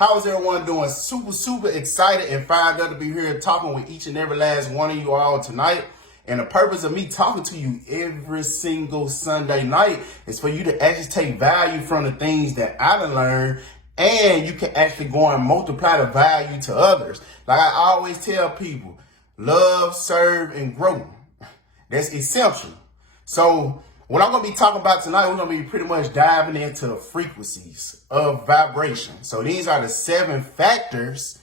How is everyone doing? Super excited and fired up to be here talking with each and every last one of you all tonight. And the purpose of me talking to you every single Sunday night is for you to actually take value from the things that I done learned, and you can actually go and multiply the value to others. Like I always tell people, love, serve, and grow. That's essential. So what I'm going to be talking about tonight, we're going to be pretty much diving into frequencies of vibration. So these are the 7 factors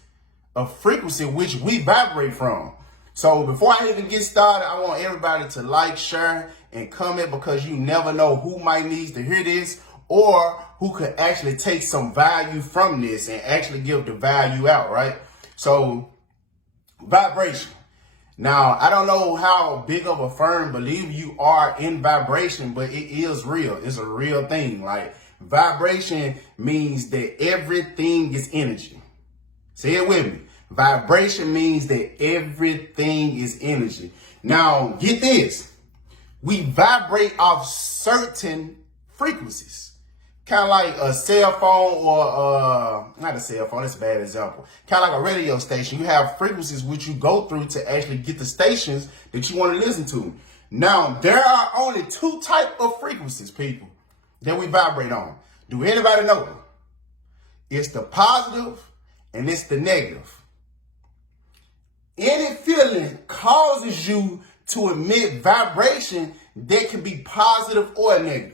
of frequency which we vibrate from. So before I even get started, I want everybody to like, share, and comment, because you never know who might need to hear this or who could actually take some value from this and actually give the value out, right? So vibration. Now, I don't know how big of a firm believer you are in vibration, but it is real. It's a real thing. Like, vibration means that everything is energy. Say it with me. Vibration means that everything is energy. Now, get this. We vibrate off certain frequencies. Kind of like a cell phone or, not a cell phone, that's a bad example. Kind of like a radio station. You have frequencies which you go through to actually get the stations that you want to listen to. Now, there are only 2 types of frequencies, people, that we vibrate on. Do anybody know? It's the positive and it's the negative. Any feeling causes you to emit vibration that can be positive or negative.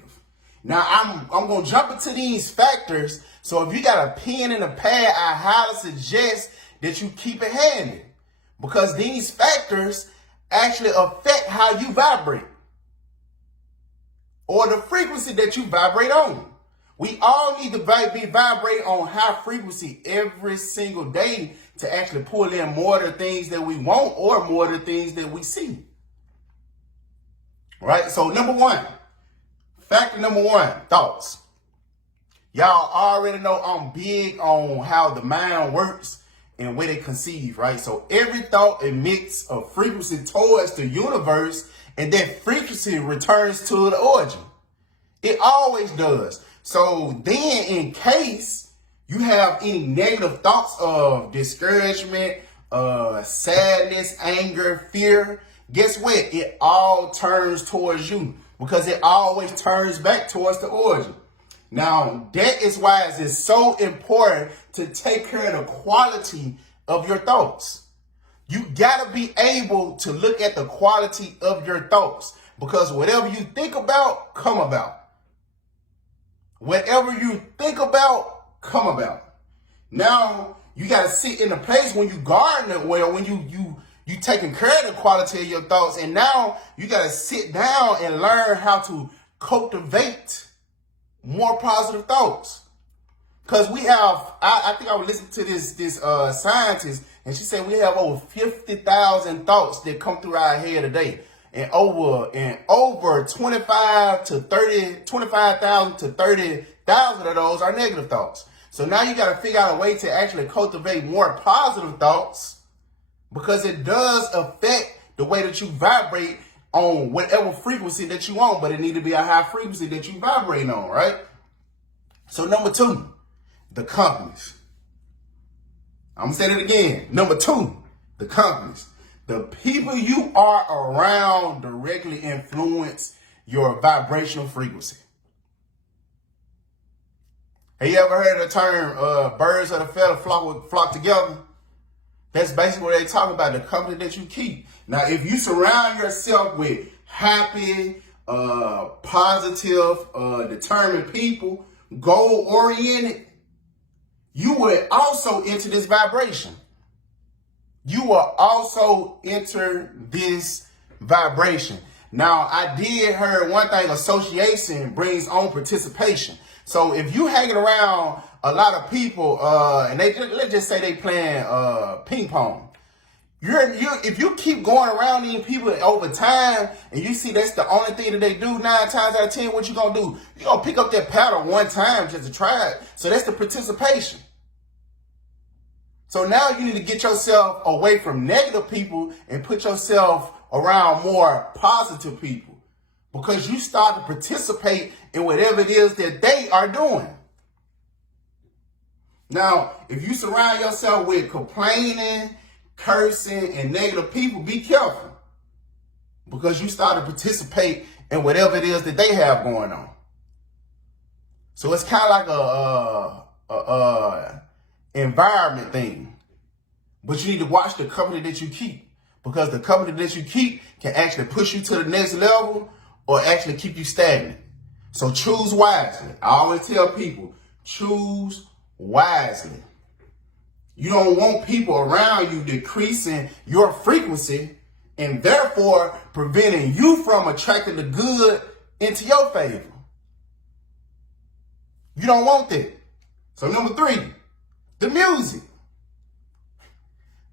Now, I'm going to jump into these factors. So if you got a pen and a pad, I highly suggest that you keep it handy, because these factors actually affect how you vibrate or the frequency that you vibrate on. We all need to be vibrating on high frequency every single day to actually pull in more of the things that we want or more of the things that we see. Right? So factor number one, thoughts. Y'all already know I'm big on how the mind works and where they conceive, right? So every thought emits a frequency towards the universe, and that frequency returns to the origin. It always does. So then, in case you have any negative thoughts of discouragement, sadness, anger, fear, guess what? It all turns towards you, because it always turns back towards the origin. Now, that is why it's so important to take care of the quality of your thoughts. You got to be able to look at the quality of your thoughts, because whatever you think about, come about. Whatever you think about, come about. Now, you got to sit in a place when you garden it well, when you taking care of the quality of your thoughts, and now you got to sit down and learn how to cultivate more positive thoughts. Because we have, I think I was listening to this scientist, and she said we have over 50,000 thoughts that come through our head a day, and over 25,000 to 30,000 of those are negative thoughts. So now you got to figure out a way to actually cultivate more positive thoughts, because it does affect the way that you vibrate on whatever frequency that you want, but it need to be a high frequency that you vibrate on, right? So number 2, the companies. I'm going to say it again. Number 2, the companies. The people you are around directly influence your vibrational frequency. Have you ever heard of the term birds of a feather flock together? That's basically what they talk about, the company that you keep. Now, if you surround yourself with happy, positive, determined people, goal-oriented, you will also enter this vibration. You will also enter this vibration. Now, I did hear one thing, association brings on participation. So if you hanging around a lot of people, and let's just say they playing ping pong, if you keep going around these people over time, and you see that's the only thing that they do 9 times out of 10, what you gonna do? You gonna pick up that paddle one time just to try it. So that's the participation. So now you need to get yourself away from negative people and put yourself around more positive people, because you start to participate in whatever it is that they are doing. Now, if you surround yourself with complaining, cursing, and negative people, be careful, because you start to participate in whatever it is that they have going on. So it's kind of like a environment thing. But you need to watch the company that you keep, because the company that you keep can actually push you to the next level or actually keep you stagnant. So choose wisely. I always tell people, choose wisely. You don't want people around you decreasing your frequency and therefore preventing you from attracting the good into your favor. You don't want that. So number 3, the music.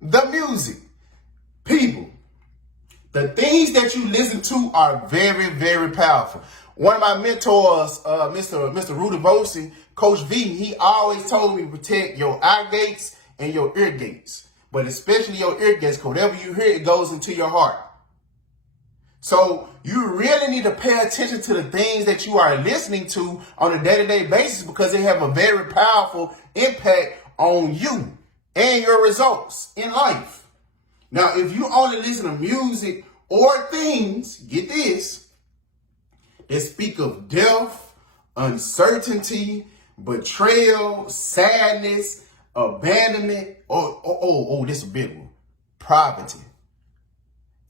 The music. People, the things that you listen to are very, very powerful. One of my mentors, Mr. Rudy Vosi, Coach V, he always told me to protect your eye gates and your ear gates. But especially your ear gates, because whatever you hear, it goes into your heart. So you really need to pay attention to the things that you are listening to on a day-to-day basis, because they have a very powerful impact on you and your results in life. Now, if you only listen to music or things, get this, that speak of death, uncertainty, betrayal, sadness, abandonment, this is a big one, poverty.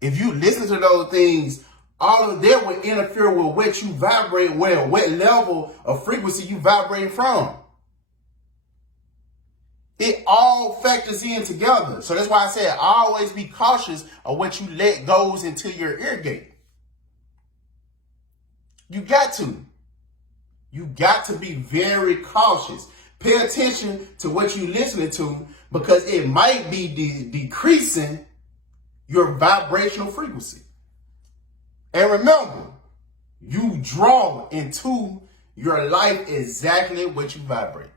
If you listen to those things, all of that will interfere with what you vibrate, what level of frequency you vibrate from. It all factors in together. So that's why I said always be cautious of what you let goes into your ear gate. You got to. You got to be very cautious. Pay attention to what you're listening to, because it might be decreasing your vibrational frequency. And remember, you draw into your life exactly what you vibrate.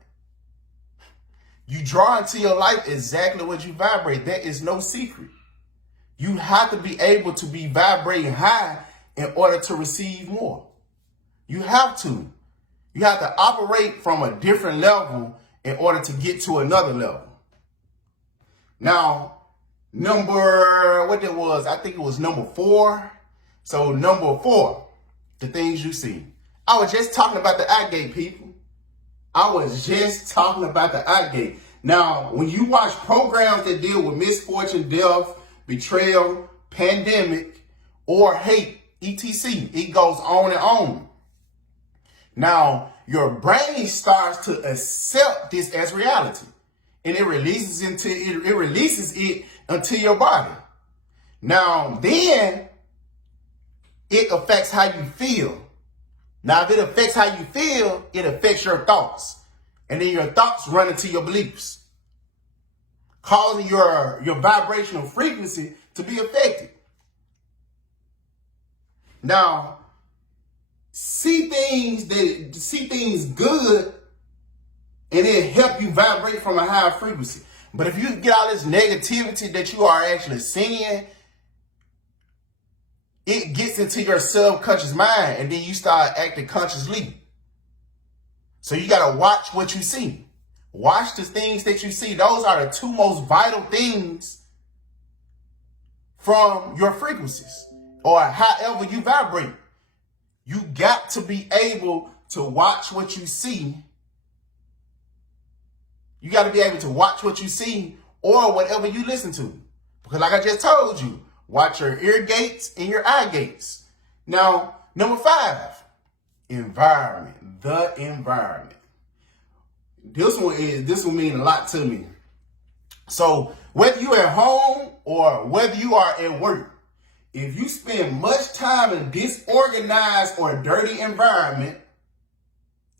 You draw into your life exactly what you vibrate. There is no secret. You have to be able to be vibrating high in order to receive more. You have to. You have to operate from a different level in order to get to another level. Now, I think it was number 4. So number 4, the things you see. I was just talking about the eye gate, people. I was just talking about the eye gate. Now, when you watch programs that deal with misfortune, death, betrayal, pandemic, or hate, etc., it goes on and on. Now, your brain starts to accept this as reality, and it releases it into your body. Now, then it affects how you feel. Now, if it affects how you feel, it affects your thoughts. And then your thoughts run into your beliefs, causing your vibrational frequency to be affected. Now, see things good, and it help you vibrate from a higher frequency. But if you get all this negativity that you are actually seeing, it gets into your subconscious mind, and then you start acting consciously. So you got to watch what you see. Watch the things that you see. Those are the 2 most vital things from your frequencies, or however you vibrate. You got to be able to watch what you see. You got to be able to watch what you see or whatever you listen to. Because like I just told you, watch your ear gates and your eye gates. Now, number 5, environment. The environment. This one mean a lot to me. So whether you're at home or whether you are at work, if you spend much time in a disorganized or dirty environment,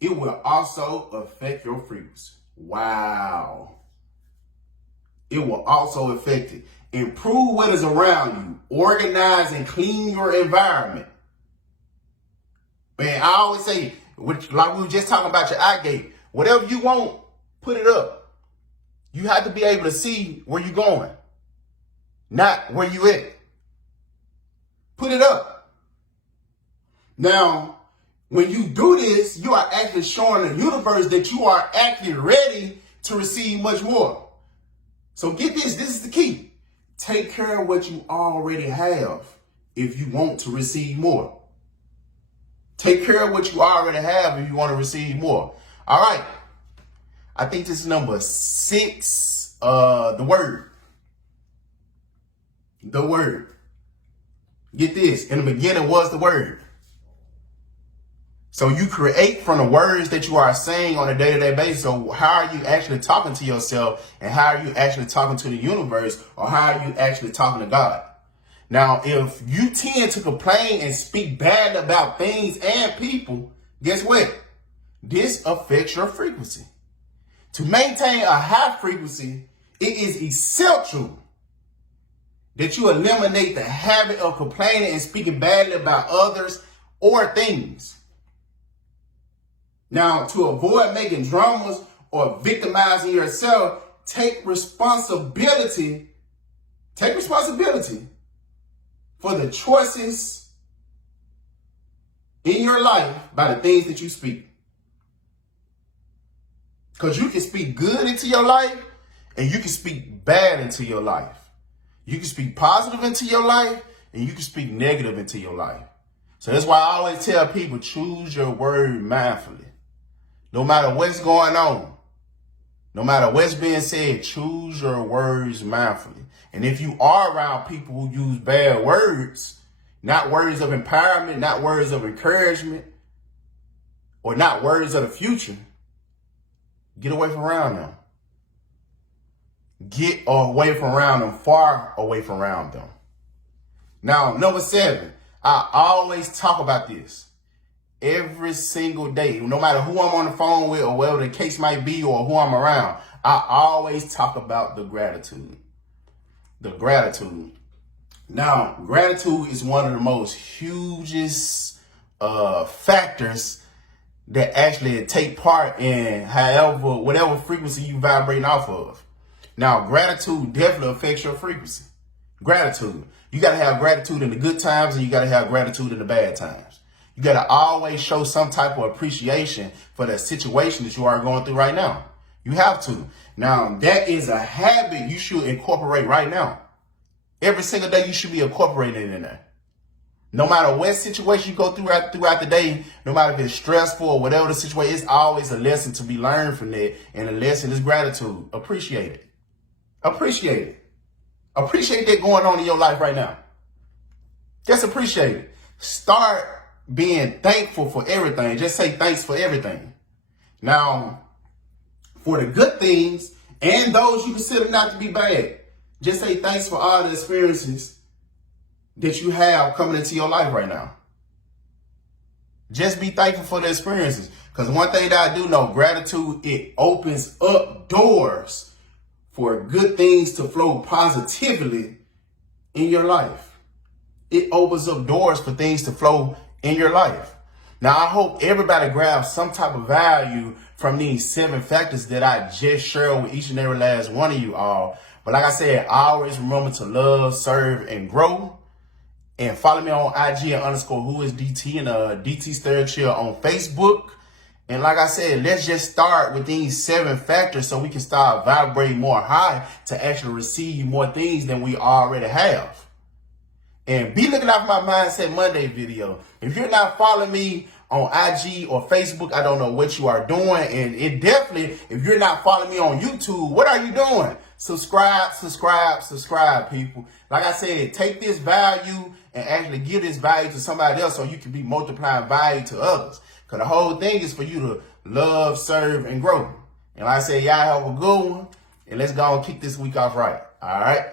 it will also affect your frequency. Wow. It will also affect it. Improve what is around you. Organize and clean your environment. Man, I always say, like we were just talking about your eye gate, whatever you want, put it up. You have to be able to see where you're going, not where you at. Put it up. Now, when you do this, you are actually showing the universe that you are actually ready to receive much more. So get this. This is the key. Take care of what you already have if you want to receive more. Take care of what you already have if you want to receive more. All right. I think this is number 6. The word. The word. Get this. In the beginning was the word. So you create from the words that you are saying on a day-to-day basis. So how are you actually talking to yourself, and how are you actually talking to the universe, or how are you actually talking to God? Now, if you tend to complain and speak bad about things and people, guess what? This affects your frequency. To maintain a high frequency, it is essential that you eliminate the habit of complaining and speaking badly about others or things. Now, to avoid making dramas or victimizing yourself, take responsibility for the choices in your life by the things that you speak. Because you can speak good into your life, and you can speak bad into your life. You can speak positive into your life, and you can speak negative into your life. So that's why I always tell people, choose your word mindfully. No matter what's going on, no matter what's being said, choose your words mindfully. And if you are around people who use bad words, not words of empowerment, not words of encouragement, or not words of the future, get away from around them. Get away from around them, far away from around them. Now, number 7, I always talk about this. Every single day, no matter who I'm on the phone with or whatever the case might be, or who I'm around, I always talk about the gratitude. The gratitude. Now, gratitude is one of the most hugest factors that actually take part in whatever frequency you vibrating off of. Now, gratitude definitely affects your frequency. Gratitude. You got to have gratitude in the good times, and you got to have gratitude in the bad times. You got to always show some type of appreciation for the situation that you are going through right now. You have to. Now, that is a habit you should incorporate right now. Every single day you should be incorporating in there. No matter what situation you go throughout the day, no matter if it's stressful or whatever the situation, it's always a lesson to be learned from that. And the lesson is gratitude. Appreciate it. Appreciate it. Appreciate that going on in your life right now. Just appreciate it. Start being thankful for everything. Just say thanks for everything. Now, for the good things and those you consider not to be bad, just say thanks for all the experiences that you have coming into your life right now. Just be thankful for the experiences. Because one thing that I do know, gratitude, it opens up doors for good things to flow positively in your life. It opens up doors for things to flow in your life. Now, I hope everybody grabs some type of value from these 7 factors that I just shared with each and every last one of you all. But like I said, always remember to love, serve, and grow. And follow me on IG _ whoisDT and DT Third Chill on Facebook. And like I said, let's just start with these 7 factors so we can start vibrating more high to actually receive more things than we already have. And be looking out for my Mindset Monday video. If you're not following me on IG or Facebook, I don't know what you are doing. And it definitely, if you're not following me on YouTube, what are you doing? Subscribe, people. Like I said, take this value and actually give this value to somebody else so you can be multiplying value to others. Because the whole thing is for you to love, serve, and grow. And like I said, y'all have a good one. And let's go and kick this week off right. All right?